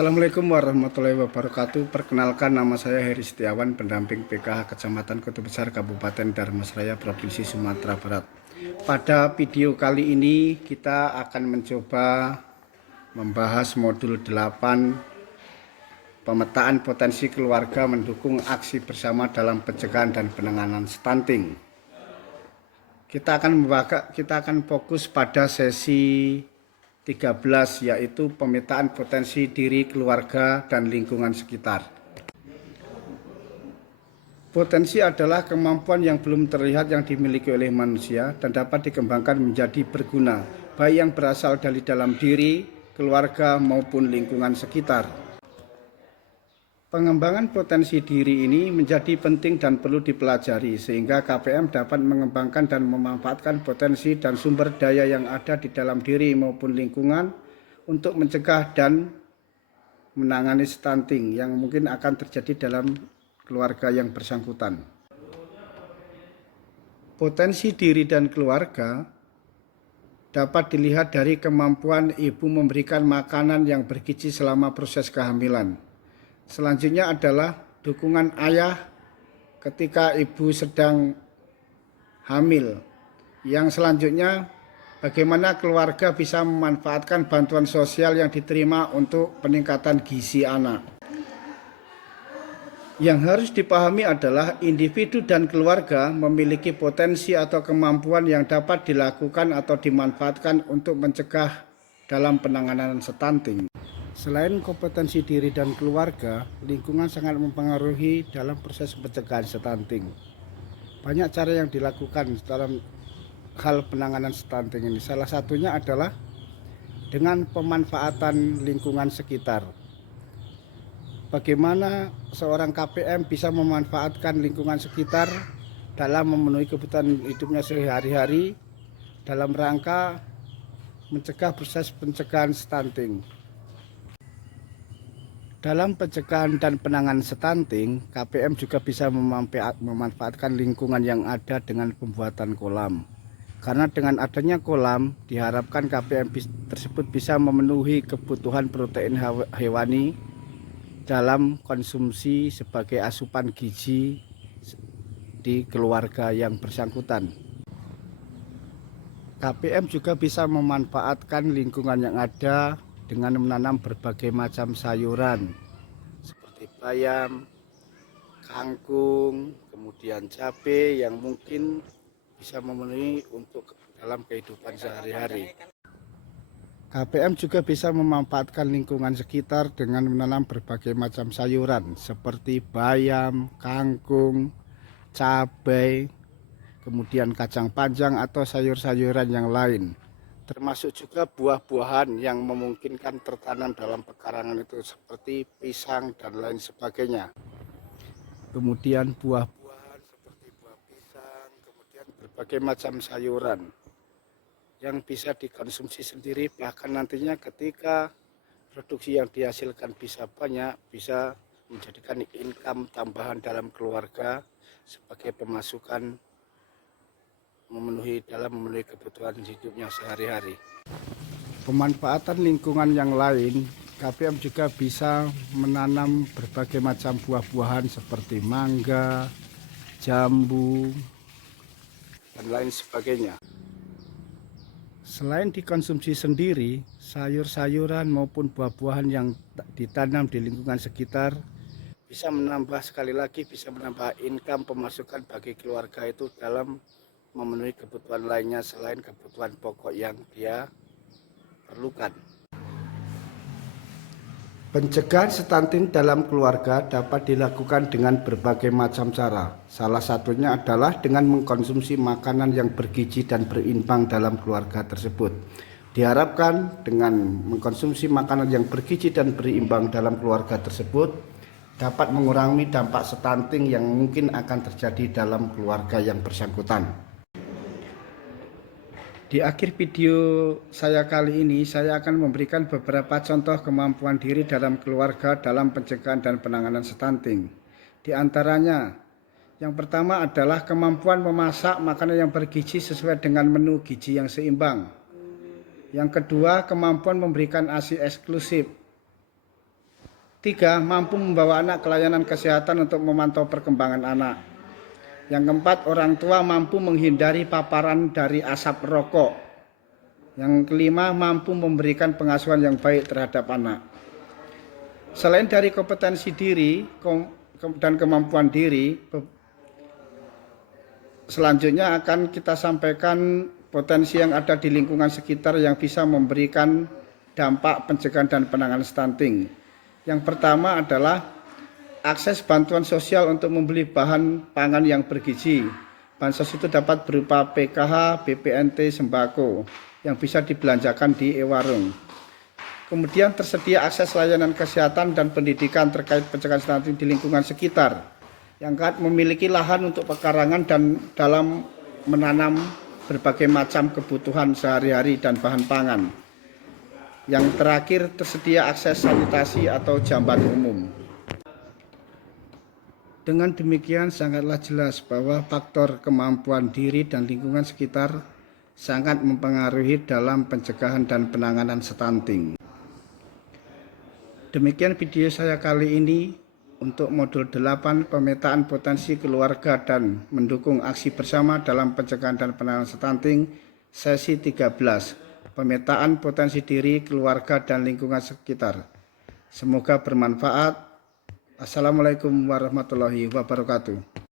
Assalamualaikum warahmatullahi wabarakatuh. Perkenalkan, nama saya Heri Setiawan, pendamping PKH Kecamatan Kota Besar Kabupaten Dharmasraya, Provinsi Sumatera Barat. Pada video kali ini kita akan mencoba membahas modul 8 pemetaan potensi keluarga mendukung aksi bersama dalam pencegahan dan penanganan stunting. Kita akan fokus pada sesi 13, yaitu pemetaan potensi diri, keluarga, dan lingkungan sekitar. Potensi adalah kemampuan yang belum terlihat yang dimiliki oleh manusia dan dapat dikembangkan menjadi berguna, baik yang berasal dari dalam diri, keluarga, maupun lingkungan sekitar. Pengembangan potensi diri ini menjadi penting dan perlu dipelajari sehingga KPM dapat mengembangkan dan memanfaatkan potensi dan sumber daya yang ada di dalam diri maupun lingkungan untuk mencegah dan menangani stunting yang mungkin akan terjadi dalam keluarga yang bersangkutan. Potensi diri dan keluarga dapat dilihat dari kemampuan ibu memberikan makanan yang bergizi selama proses kehamilan. Selanjutnya adalah dukungan ayah ketika ibu sedang hamil. Yang selanjutnya, bagaimana keluarga bisa memanfaatkan bantuan sosial yang diterima untuk peningkatan gizi anak. Yang harus dipahami adalah individu dan keluarga memiliki potensi atau kemampuan yang dapat dilakukan atau dimanfaatkan untuk mencegah dalam penanganan stunting. Selain kompetensi diri dan keluarga, lingkungan sangat mempengaruhi dalam proses pencegahan stunting. Banyak cara yang dilakukan dalam hal penanganan stunting ini. Salah satunya adalah dengan pemanfaatan lingkungan sekitar. Bagaimana seorang KPM bisa memanfaatkan lingkungan sekitar dalam memenuhi kebutuhan hidupnya sehari-hari dalam rangka mencegah proses pencegahan stunting. Dalam pencegahan dan penanganan stunting, KPM juga bisa memanfaatkan lingkungan yang ada dengan pembuatan kolam. Karena dengan adanya kolam, diharapkan KPM tersebut bisa memenuhi kebutuhan protein hewani dalam konsumsi sebagai asupan gizi di keluarga yang bersangkutan. KPM juga bisa memanfaatkan lingkungan yang ada dengan menanam berbagai macam sayuran seperti bayam, kangkung, kemudian cabai yang mungkin bisa memenuhi untuk dalam kehidupan sehari-hari. KPM juga bisa memanfaatkan lingkungan sekitar dengan menanam berbagai macam sayuran seperti bayam, kangkung, cabai, kemudian kacang panjang atau sayur-sayuran yang lain. Termasuk juga buah-buahan yang memungkinkan tertanam dalam pekarangan itu seperti pisang dan lain sebagainya. Kemudian buah-buahan seperti buah pisang, kemudian berbagai macam sayuran yang bisa dikonsumsi sendiri, bahkan nantinya ketika produksi yang dihasilkan bisa banyak, bisa menjadikan income tambahan dalam keluarga sebagai pemasukan memenuhi kebutuhan hidupnya sehari-hari. Pemanfaatan lingkungan yang lain, KPM juga bisa menanam berbagai macam buah-buahan seperti mangga, jambu, dan lain sebagainya. Selain dikonsumsi sendiri, sayur-sayuran maupun buah-buahan yang ditanam di lingkungan sekitar bisa menambah income pemasukan bagi keluarga itu dalam memenuhi kebutuhan lainnya selain kebutuhan pokok yang dia perlukan. Pencegahan stunting dalam keluarga dapat dilakukan dengan berbagai macam cara. Salah satunya adalah dengan mengkonsumsi makanan yang bergizi dan berimbang dalam keluarga tersebut. Diharapkan dengan mengkonsumsi makanan yang bergizi dan berimbang dalam keluarga tersebut dapat mengurangi dampak stunting yang mungkin akan terjadi dalam keluarga yang bersangkutan. Di akhir video saya kali ini, saya akan memberikan beberapa contoh kemampuan diri dalam keluarga dalam pencegahan dan penanganan stunting. Di antaranya, yang pertama adalah kemampuan memasak makanan yang bergizi sesuai dengan menu gizi yang seimbang. Yang kedua, kemampuan memberikan ASI eksklusif. 3. Mampu membawa anak ke layanan kesehatan untuk memantau perkembangan anak. Yang keempat, orang tua mampu menghindari paparan dari asap rokok. Yang kelima, mampu memberikan pengasuhan yang baik terhadap anak. Selain dari kompetensi diri dan kemampuan diri, selanjutnya akan kita sampaikan potensi yang ada di lingkungan sekitar yang bisa memberikan dampak pencegahan dan penanganan stunting. Yang pertama adalah akses bantuan sosial untuk membeli bahan pangan yang bergizi. Bansos itu dapat berupa PKH, BPNT, sembako yang bisa dibelanjakan di e-warung. Kemudian tersedia akses layanan kesehatan dan pendidikan terkait pencegahan stunting di lingkungan sekitar. Yang keempat, memiliki lahan untuk pekarangan dan dalam menanam berbagai macam kebutuhan sehari-hari dan bahan pangan. Yang terakhir, tersedia akses sanitasi atau jamban umum. Dengan demikian sangatlah jelas bahwa faktor kemampuan diri dan lingkungan sekitar sangat mempengaruhi dalam pencegahan dan penanganan stunting. Demikian video saya kali ini untuk modul 8 pemetaan potensi keluarga dan mendukung aksi bersama dalam pencegahan dan penanganan stunting sesi 13. Pemetaan potensi diri, keluarga, dan lingkungan sekitar. Semoga bermanfaat. Assalamualaikum warahmatullahi wabarakatuh.